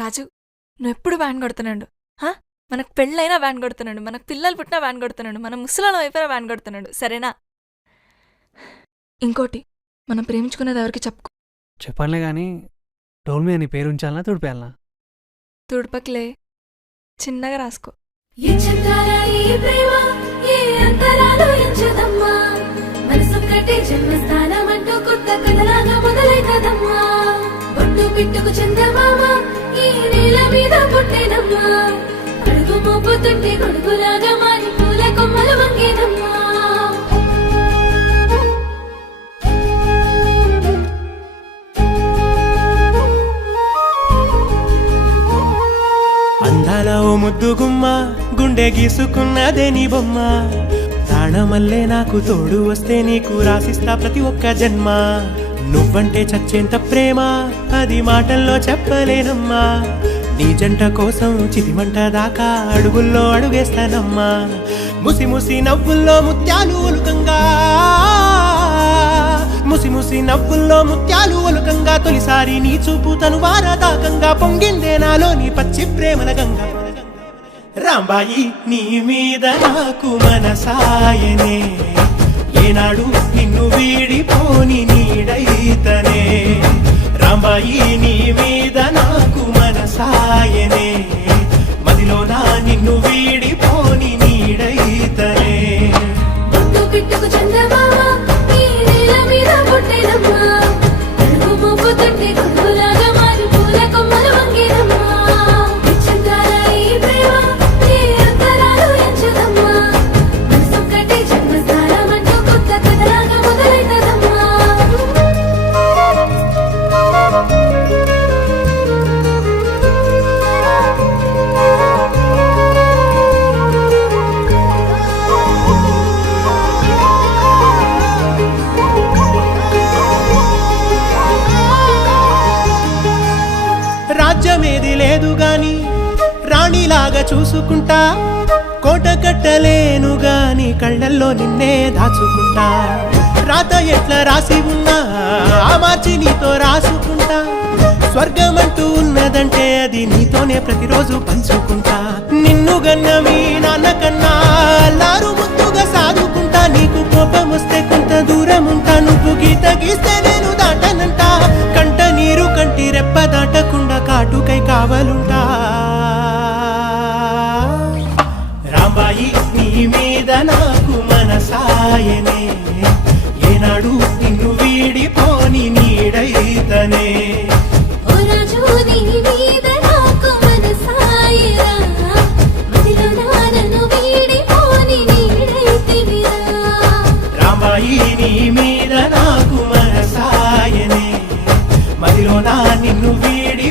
రాజు, నువ్వెప్పుడు వ్యాన్ కొడుతున్నాడు. మనకు పెళ్ళైనా వ్యాన్ కొడుతున్నాడు, మనకు పిల్లలు పుట్టినా వ్యాన్ కొడుతున్నాడు, మన ముసలాళ్ళం అయిపోయినా వ్యాన్ కొడుతున్నాడు. సరేనా? ఇంకోటి, మనం ప్రేమించుకునేది ఎవరికి చెప్పుకో. చెప్పనులే కానీ డోల్ మీద నీ పేరు ఉంచాలనా తుడిపేయాలనా? తుడుపకిలే, చిన్నగా రాసుకో. పిట్టుకు చందమామ ఈ నేల మీద పుట్టేనమ్మా, అడుగు మోపుతుంటే గొడుగులాగా మారి పూల కొమ్మలు వంగేనమ్మా. అందాల ఓ ముద్దు గుమ్మ, గుండె గీసుకున్నదే నీ బొమ్మ. ప్రాణమల్లే నాకు తోడు వస్తే నీకు రాసిస్తా ప్రతి ఒక్క జన్మ. నువ్వంటే చచ్చేంత ప్రేమ అది మాటల్లో చెప్పలేనమ్మా. నీ జంట కోసం చితిమంట దాకా అడుగుల్లో అడుగేస్తానమ్మా. ముసి ముసి నవ్వుల్లో ముత్యాలు ఒలుకంగా, ముసి ముసి నవ్వుల్లో ముత్యాలు ఒలుకంగా, తొలిసారి నీ చూపు తను వారదాకంగా పొంగిందే నాలో నీ పచ్చి ప్రేమల గంగ. రాంబాయి నీ మీద నాకు మనసాయనే, ఏనాడు నిన్ను వీడిపోని నీడైతనే. రాంబాయి నీ మీద నాకు మనసాయనే, మదిలో నా నిన్ను వీడిపోని నీడైతనే. పిట్టుకు చందమామ ఈ నేల మీద పుట్టేనమ్మా, అడుగు మోపుతుంటే గొడుగులాగా మారి పూల కొమ్మలు వంగేనమ్మా. విచిత్రాల ఈ ప్రేమ ఏ అంతరాలు ఎంచుదమ్మా, మనసొక్కటే జన్మస్థానం అంటూ కొత్త కథలాగా మొదలైతదమ్మా. రాజ్యమేది లేదు గాని రాణిలాగా చూసుకుంటా, కోట కట్టలేను గాని కళ్ళల్లో నిన్నే దాచుకుంటా. రాత ఎట్లా రాసి ఉన్నా ఆ మార్చి నీతో రాసుకుంటా. స్వర్గమంటూ ఉన్నదంటే అది నీతోనే ప్రతిరోజు పంచుకుంటా. నిన్ను గన్న మీ నాన్న కన్నా అల్లారు ముద్దుగా సాదుకుంటా. నీకు కోపం వస్తే కొంత దూరం ఉంటా, నువ్వు గీత గీస్తే నేను దాటనంట. కంట నీరు కంటి రెప్ప దాటకుండా కాటుకై కావలుంటా. రాంబాయి నీ మీద నాకు మనసాయనే, ఏనాడు నిన్ను వీడిపోని నీడైతనే. ఓ రాజు నీ మీద నాకు మనసాయరా, మదిలో నా నన్ను వీడిపోని నీడైతివిరా. రాంబాయి నీ మీద నాకు మనసాయనే, మదిలో నా నిన్ను వీడి